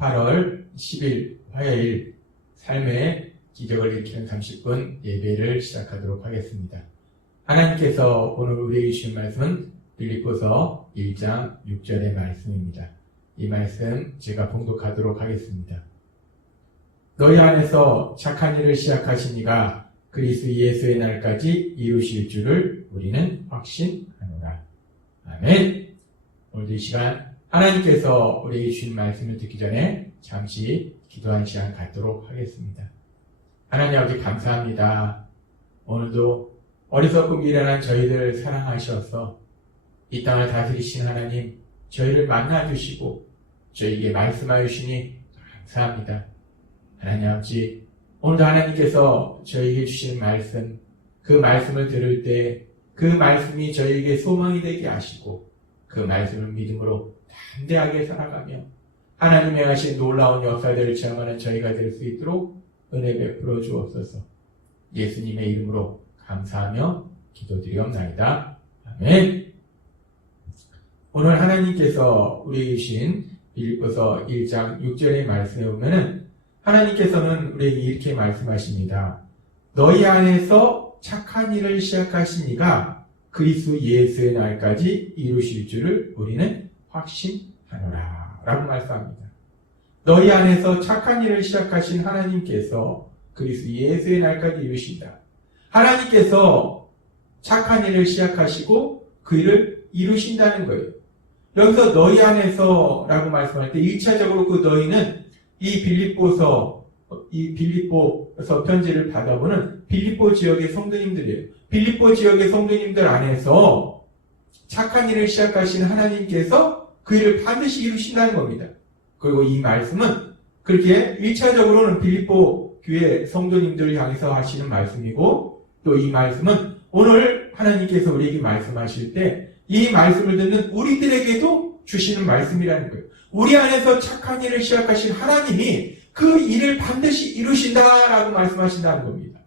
8월 10일 화요일 삶의 기적을 일으키는 30분 예배를 시작하도록 하겠습니다. 하나님께서 오늘 우리에게 주신 말씀은 빌립보서 1장 6절의 말씀입니다. 이 말씀 제가 봉독하도록 하겠습니다. 너희 안에서 착한 일을 시작하신 이가 그리스도 예수의 날까지 이루실 줄을 우리는 확신하노라. 아멘. 오늘 이 시간 하나님께서 우리에게 주신 말씀을 듣기 전에 잠시 기도하는 시간 갖도록 하겠습니다. 하나님 아버지 감사합니다. 오늘도 어리석고 미련한 저희들 사랑하셔서 이 땅을 다스리신 하나님 저희를 만나주시고 저희에게 말씀하여 주시니 감사합니다. 하나님 아버지 오늘도 하나님께서 저희에게 주신 말씀 그 말씀을 들을 때 그 말씀이 저희에게 소망이 되게 하시고 그 말씀을 믿음으로 담대하게 살아가며 하나님의 하신 놀라운 역사들을 체험하는 저희가 될 수 있도록 은혜 베풀어 주옵소서. 예수님의 이름으로 감사하며 기도드리옵나이다. 아멘. 오늘 하나님께서 우리에게 주신 빌립보서 1장 6절의 말씀에 보면은 하나님께서는 우리에게 이렇게 말씀하십니다. 너희 안에서 착한 일을 시작하신 이가 그리스도 예수의 날까지 이루실 줄을 우리는 확신하노라 라고 말씀합니다. 너희 안에서 착한 일을 시작하신 하나님께서 그리스도 예수의 날까지 이루신다. 하나님께서 착한 일을 시작하시고 그 일을 이루신다는 거예요. 여기서 너희 안에서 라고 말씀할 때 1차적으로 그 너희는 이 빌립보서 편지를 받아보는 빌립보 지역의 성도님들이에요. 빌립보 지역의 성도님들 안에서 착한 일을 시작하신 하나님께서 그 일을 반드시 이루신다는 겁니다. 그리고 이 말씀은 그렇게 1차적으로는 빌립보 교회 성도님들을 향해서 하시는 말씀이고 또 이 말씀은 오늘 하나님께서 우리에게 말씀하실 때 이 말씀을 듣는 우리들에게도 주시는 말씀이라는 거예요. 우리 안에서 착한 일을 시작하신 하나님이 그 일을 반드시 이루신다라고 말씀하신다는 겁니다.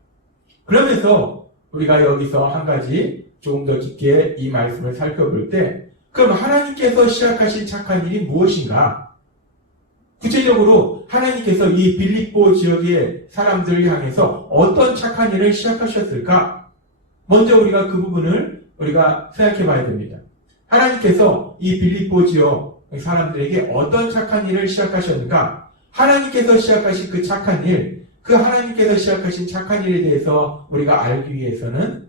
그러면서 우리가 여기서 한 가지 조금 더 깊게 이 말씀을 살펴볼 때 그럼 하나님께서 시작하신 착한 일이 무엇인가? 구체적으로 하나님께서 이 빌립보 지역의 사람들을 향해서 어떤 착한 일을 시작하셨을까? 먼저 우리가 그 부분을 우리가 생각해 봐야 됩니다. 하나님께서 이 빌립보 지역 사람들에게 어떤 착한 일을 시작하셨는가? 하나님께서 시작하신 그 착한 일, 그 하나님께서 시작하신 착한 일에 대해서 우리가 알기 위해서는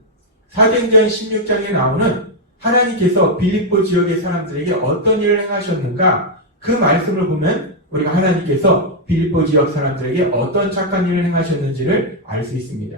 사도행전 16장에 나오는 하나님께서 빌립보 지역의 사람들에게 어떤 일을 행하셨는가? 그 말씀을 보면 우리가 하나님께서 빌립보 지역 사람들에게 어떤 착한 일을 행하셨는지를 알 수 있습니다.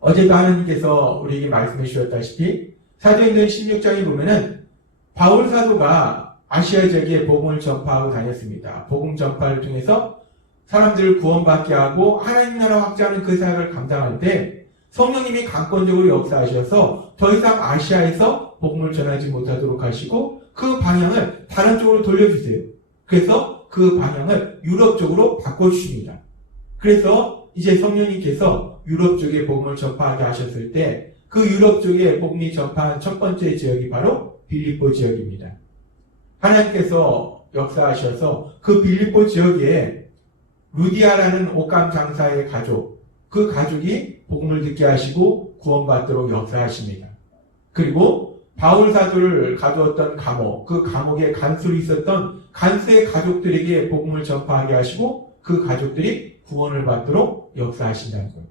어제도 하나님께서 우리에게 말씀해 주셨다시피 사도행전 16장에 보면은 바울 사도가 아시아 지역에 복음을 전파하고 다녔습니다. 복음 전파를 통해서 사람들을 구원받게 하고 하나님 나라 확장하는 그 사역을 감당할 때 성령님이 강권적으로 역사하셔서 더 이상 아시아에서 복음을 전하지 못하도록 하시고 그 방향을 다른 쪽으로 돌려주세요. 그래서 그 방향을 유럽 쪽으로 바꿔주십니다. 그래서 이제 성령님께서 유럽 쪽에 복음을 전파하게 하셨을 때 그 유럽 쪽에 복음이 전파한 첫 번째 지역이 바로 빌립보 지역입니다. 하나님께서 역사하셔서 그 빌립보 지역에 루디아라는 옷감 장사의 가족, 그 가족이 복음을 듣게 하시고 구원받도록 역사하십니다. 그리고 바울 사도를 가두었던 감옥, 그 감옥에 간수로 있었던 간수의 가족들에게 복음을 전파하게 하시고 그 가족들이 구원을 받도록 역사하신다는 거예요.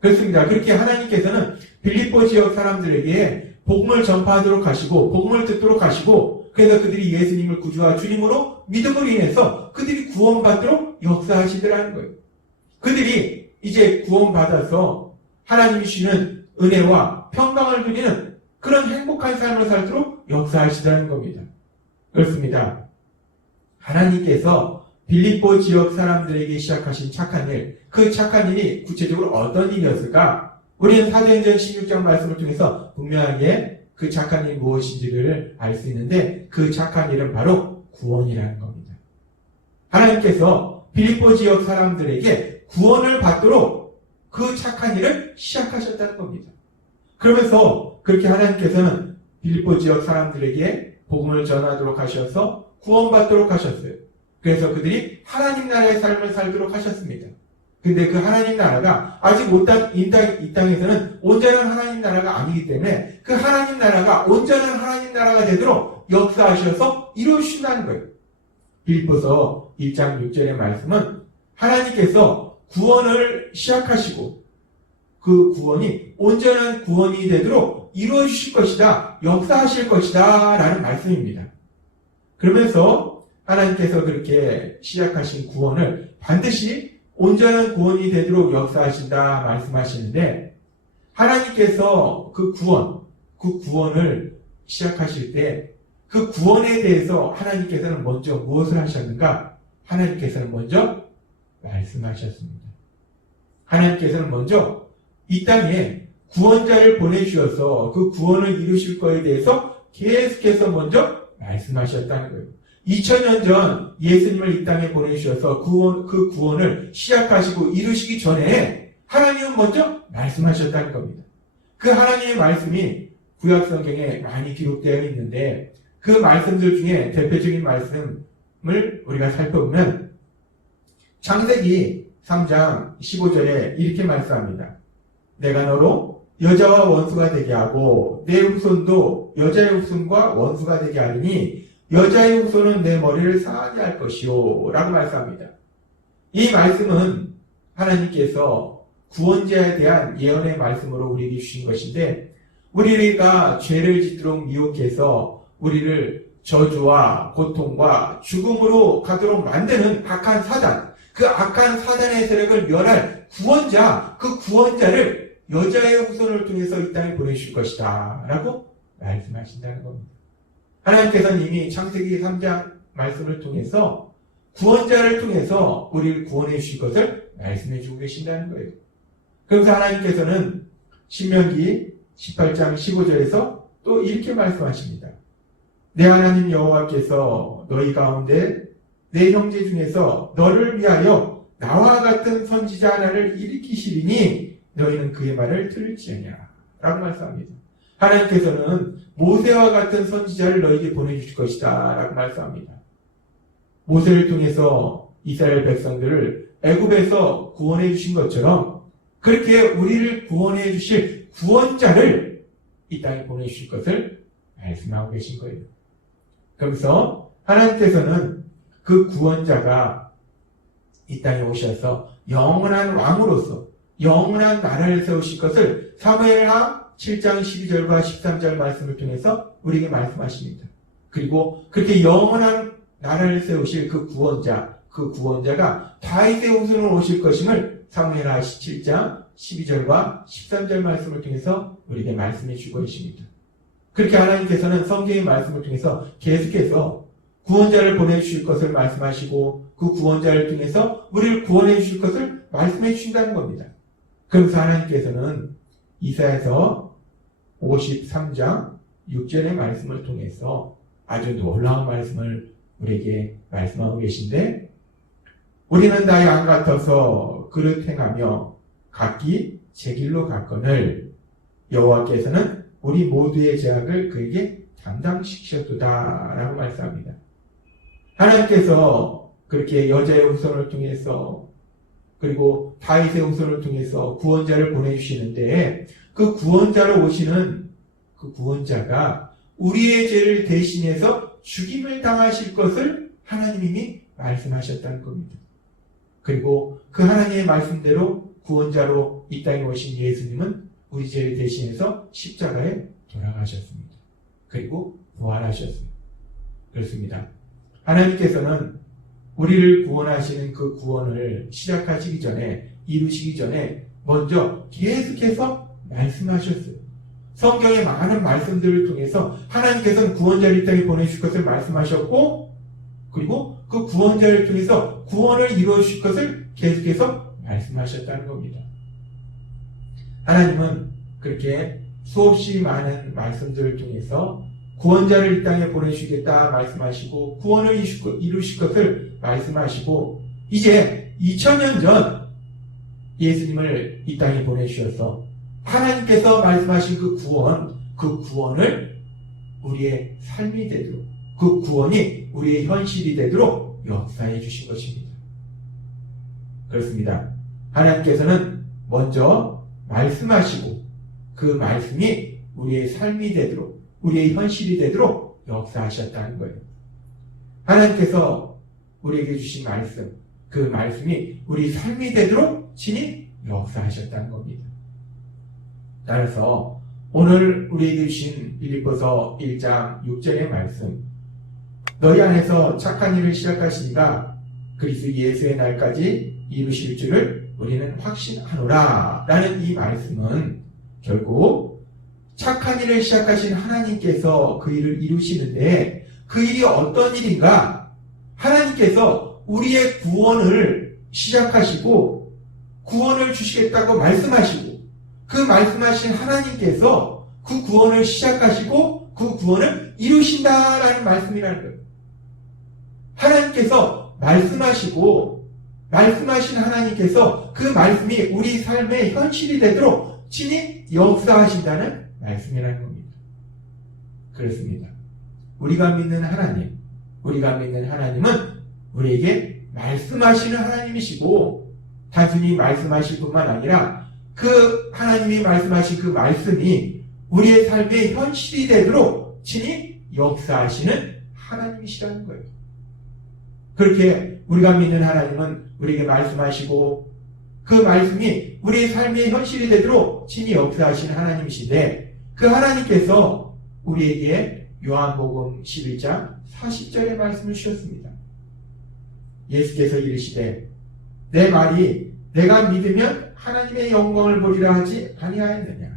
그렇습니다. 그렇게 하나님께서는 빌립보 지역 사람들에게 복음을 전파하도록 하시고 복음을 듣도록 하시고 그래서 그들이 예수님을 구주와 주님으로 믿음으로 인해서 그들이 구원받도록 역사하시더라는 거예요. 그들이 이제 구원받아서 하나님이 주시는 은혜와 평강을 누리는 그런 행복한 삶을 살도록 역사하시더라는 겁니다. 그렇습니다. 하나님께서 빌립보 지역 사람들에게 시작하신 착한 일, 그 착한 일이 구체적으로 어떤 일이었을까? 우리는 사도행전 16장 말씀을 통해서 분명하게 그 착한 일이 무엇인지를 알 수 있는데 그 착한 일은 바로 구원이라는 겁니다. 하나님께서 빌립보 지역 사람들에게 구원을 받도록 그 착한 일을 시작하셨다는 겁니다. 그러면서 그렇게 하나님께서는 빌립보 지역 사람들에게 복음을 전하도록 하셔서 구원받도록 하셨어요. 그래서 그들이 하나님 나라의 삶을 살도록 하셨습니다. 근데 그 하나님 나라가 아직 이 땅에서는 온전한 하나님 나라가 아니기 때문에 그 하나님 나라가 온전한 하나님 나라가 되도록 역사하셔서 이루어주신다는 거예요. 빌립보서 1장 6절의 말씀은 하나님께서 구원을 시작하시고 그 구원이 온전한 구원이 되도록 이루어주실 것이다, 역사하실 것이다 라는 말씀입니다. 그러면서 하나님께서 그렇게 시작하신 구원을 반드시 온전한 구원이 되도록 역사하신다 말씀하시는데, 하나님께서 그 구원을 시작하실 때 그 구원에 대해서 하나님께서는 먼저 무엇을 하셨는가? 하나님께서는 먼저 말씀하셨습니다. 하나님께서는 먼저 이 땅에 구원자를 보내주셔서 그 구원을 이루실 거에 대해서 계속해서 먼저 말씀하셨다는 거예요. 2000년 전 예수님을 이 땅에 보내주셔서 그 구원을 시작하시고 이루시기 전에 하나님은 먼저 말씀하셨다는 겁니다. 그 하나님의 말씀이 구약 성경에 많이 기록되어 있는데 그 말씀들 중에 대표적인 말씀을 우리가 살펴보면 창세기 3장 15절에 이렇게 말씀합니다. 내가 너로 여자와 원수가 되게 하고 내 후손도 여자의 후손과 원수가 되게 하리니 여자의 후손은 내 머리를 상하게 할 것이요 라고 말씀합니다. 이 말씀은 하나님께서 구원자에 대한 예언의 말씀으로 우리에게 주신 것인데, 우리가 죄를 짓도록 미혹해서 우리를 저주와 고통과 죽음으로 가도록 만드는 악한 사단, 그 악한 사단의 세력을 멸할 구원자, 그 구원자를 여자의 후손을 통해서 이 땅에 보내실 것이다 라고 말씀하신다는 겁니다. 하나님께서는 이미 창세기 3장 말씀을 통해서 구원자를 통해서 우리를 구원해 주실 것을 말씀해 주고 계신다는 거예요. 그래서 하나님께서는 신명기 18장 15절에서 또 이렇게 말씀하십니다. 내 하나님 여호와께서 너희 가운데 내 형제 중에서 너를 위하여 나와 같은 선지자 하나를 일으키시리니 너희는 그의 말을 들을지어냐 라고 말씀합니다. 하나님께서는 모세와 같은 선지자를 너에게 보내주실 것이다 라고 말씀합니다. 모세를 통해서 이스라엘 백성들을 애굽에서 구원해 주신 것처럼 그렇게 우리를 구원해 주실 구원자를 이 땅에 보내주실 것을 말씀하고 계신 거예요. 그래서 하나님께서는 그 구원자가 이 땅에 오셔서 영원한 왕으로서 영원한 나라를 세우실 것을 사무엘하 7장 12절과 13절 말씀을 통해서 우리에게 말씀하십니다. 그리고 그렇게 영원한 나라를 세우실 그 구원자가 다윗의 후손으로 오실 것임을 사무엘하 7장 12절과 13절 말씀을 통해서 우리에게 말씀해 주고 계십니다. 그렇게 하나님께서는 성경의 말씀을 통해서 계속해서 구원자를 보내주실 것을 말씀하시고 그 구원자를 통해서 우리를 구원해 주실 것을 말씀해 주신다는 겁니다. 그래서 하나님께서는 이사야서 53장 6절의 말씀을 통해서 아주 놀라운 말씀을 우리에게 말씀하고 계신데, 우리는 다 양 같아서 그릇 행하며 각기 제 길로 갔거늘 여호와께서는 우리 모두의 죄악을 그에게 담당시키셨도다 라고 말씀합니다. 하나님께서 그렇게 여자의 후손을 통해서 그리고 다윗의 후손을 통해서 구원자를 보내주시는데, 그 구원자로 오시는 그 구원자가 우리의 죄를 대신해서 죽임을 당하실 것을 하나님이 말씀하셨다는 겁니다. 그리고 그 하나님의 말씀대로 구원자로 이 땅에 오신 예수님은 우리 죄를 대신해서 십자가에 돌아가셨습니다. 그리고 부활하셨습니다. 그렇습니다. 하나님께서는 우리를 구원하시는 그 구원을 시작하시기 전에, 이루시기 전에 먼저 계속해서 말씀하셨어요. 성경의 많은 말씀들을 통해서 하나님께서는 구원자를 이 땅에 보내주실 것을 말씀하셨고, 그리고 그 구원자를 통해서 구원을 이루어주실 것을 계속해서 말씀하셨다는 겁니다. 하나님은 그렇게 수없이 많은 말씀들을 통해서 구원자를 이 땅에 보내주시겠다 말씀하시고 구원을 이루실 것을 말씀하시고, 이제 2000년 전 예수님을 이 땅에 보내주셔서 하나님께서 말씀하신 그 구원을 우리의 삶이 되도록, 그 구원이 우리의 현실이 되도록 역사해 주신 것입니다. 그렇습니다. 하나님께서는 먼저 말씀하시고 그 말씀이 우리의 삶이 되도록, 우리의 현실이 되도록 역사하셨다는 거예요. 하나님께서 우리에게 주신 말씀, 그 말씀이 우리 삶이 되도록 친히 역사하셨다는 겁니다. 따라서 오늘 우리에게 주신 빌립보서 1장 6절의 말씀, 너희 안에서 착한 일을 시작하시니가 그리스도 예수의 날까지 이루실 줄을 우리는 확신하노라 라는 이 말씀은 결국 착한 일을 시작하신 하나님께서 그 일을 이루시는데, 그 일이 어떤 일인가? 하나님께서 우리의 구원을 시작하시고 구원을 주시겠다고 말씀하시고, 그 말씀하신 하나님께서 그 구원을 시작하시고 그 구원을 이루신다라는 말씀이라는 거예요. 하나님께서 말씀하시고 말씀하신 하나님께서 그 말씀이 우리 삶의 현실이 되도록 친히 역사하신다는 말씀이라는 겁니다. 그렇습니다. 우리가 믿는 하나님, 우리가 믿는 하나님은 우리에게 말씀하시는 하나님이시고, 단순히 말씀하실 뿐만 아니라 그 하나님이 말씀하신 그 말씀이 우리의 삶의 현실이 되도록 친히 역사하시는 하나님이시라는 거예요. 그렇게 우리가 믿는 하나님은 우리에게 말씀하시고 그 말씀이 우리의 삶의 현실이 되도록 친히 역사하시는 하나님이신데, 그 하나님께서 우리에게 요한복음 11장 40절의 말씀을 주셨습니다. 예수께서 이르시되 내 말이 내가 믿으면 하나님의 영광을 보리라 하지 아니하였느냐.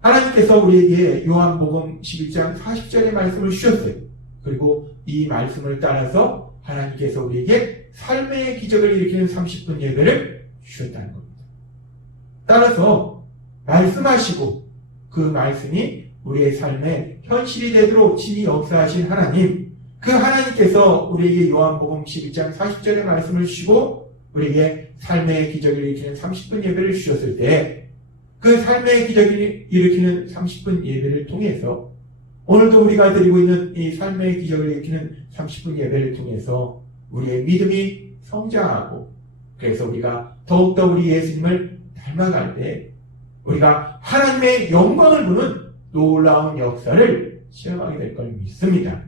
하나님께서 우리에게 요한복음 11장 40절의 말씀을 주셨어요. 그리고 이 말씀을 따라서 하나님께서 우리에게 삶의 기적을 일으키는 30분 예배를 주셨다는 겁니다. 따라서 말씀하시고 그 말씀이 우리의 삶의 현실이 되도록 친히 역사하신 하나님, 그 하나님께서 우리에게 요한복음 11장 40절의 말씀을 주시고 우리에게 삶의 기적을 일으키는 30분 예배를 주셨을 때, 그 삶의 기적을 일으키는 30분 예배를 통해서 오늘도 우리가 드리고 있는 이 삶의 기적을 일으키는 30분 예배를 통해서 우리의 믿음이 성장하고, 그래서 우리가 더욱더 우리 예수님을 닮아갈 때 우리가 하나님의 영광을 보는 놀라운 역사를 체험하게 될 걸 믿습니다.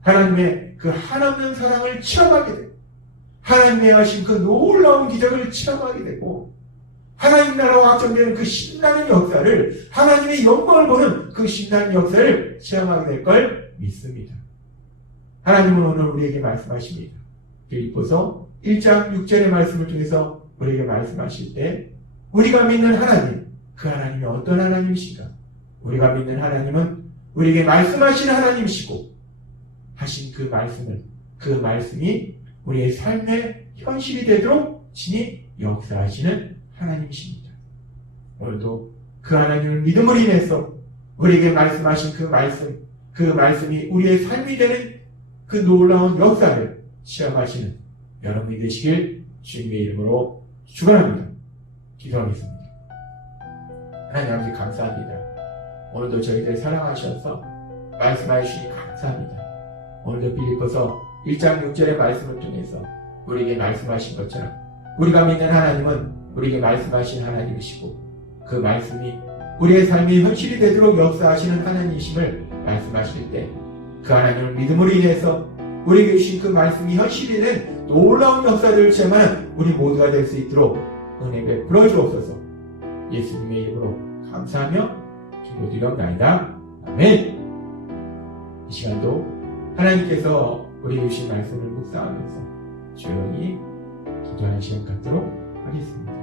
하나님의 그 한없는 사랑을 체험하게 되고, 하나님의 하신 그 놀라운 기적을 체험하게 되고, 하나님 나라와 확정되는 그 신나는 역사를, 하나님의 영광을 보는 그 신나는 역사를 체험하게 될 걸 믿습니다. 하나님은 오늘 우리에게 말씀하십니다. 빌립보서 1장 6절의 말씀을 통해서 우리에게 말씀하실 때, 우리가 믿는 하나님, 그 하나님이 어떤 하나님이신가? 우리가 믿는 하나님은 우리에게 말씀하시는 하나님이시고, 하신 그 말씀을, 그 말씀이 우리의 삶의 현실이 되도록 친히 역사하시는 하나님이십니다. 오늘도 그 하나님을 믿음으로 인해서 우리에게 말씀하신 그 말씀이 우리의 삶이 되는 그 놀라운 역사를 체험하시는 여러분이 되시길 주님의 이름으로 축원합니다. 기도하겠습니다. 하나님 아버지 감사합니다. 오늘도 저희들 사랑하셔서 말씀해 주시니 감사합니다. 오늘도 빌립보서 1장 6절의 말씀을 통해서 우리에게 말씀하신 것처럼 우리가 믿는 하나님은 우리에게 말씀하신 하나님이시고, 그 말씀이 우리의 삶의 현실이 되도록 역사하시는 하나님이심을 말씀하실 때, 그 하나님을 믿음으로 인해서 우리에게 주신 그 말씀이 현실이 된 놀라운 역사들을 체험하는 우리 모두가 될 수 있도록 은혜 베풀어 주옵소서. 예수님의 이름으로 감사하며 기도드리옵나이다. 아멘. 이 시간도 하나님께서 우리에게 주신 말씀을 묵상하면서 조용히 기도하는 시간 갖도록 하겠습니다.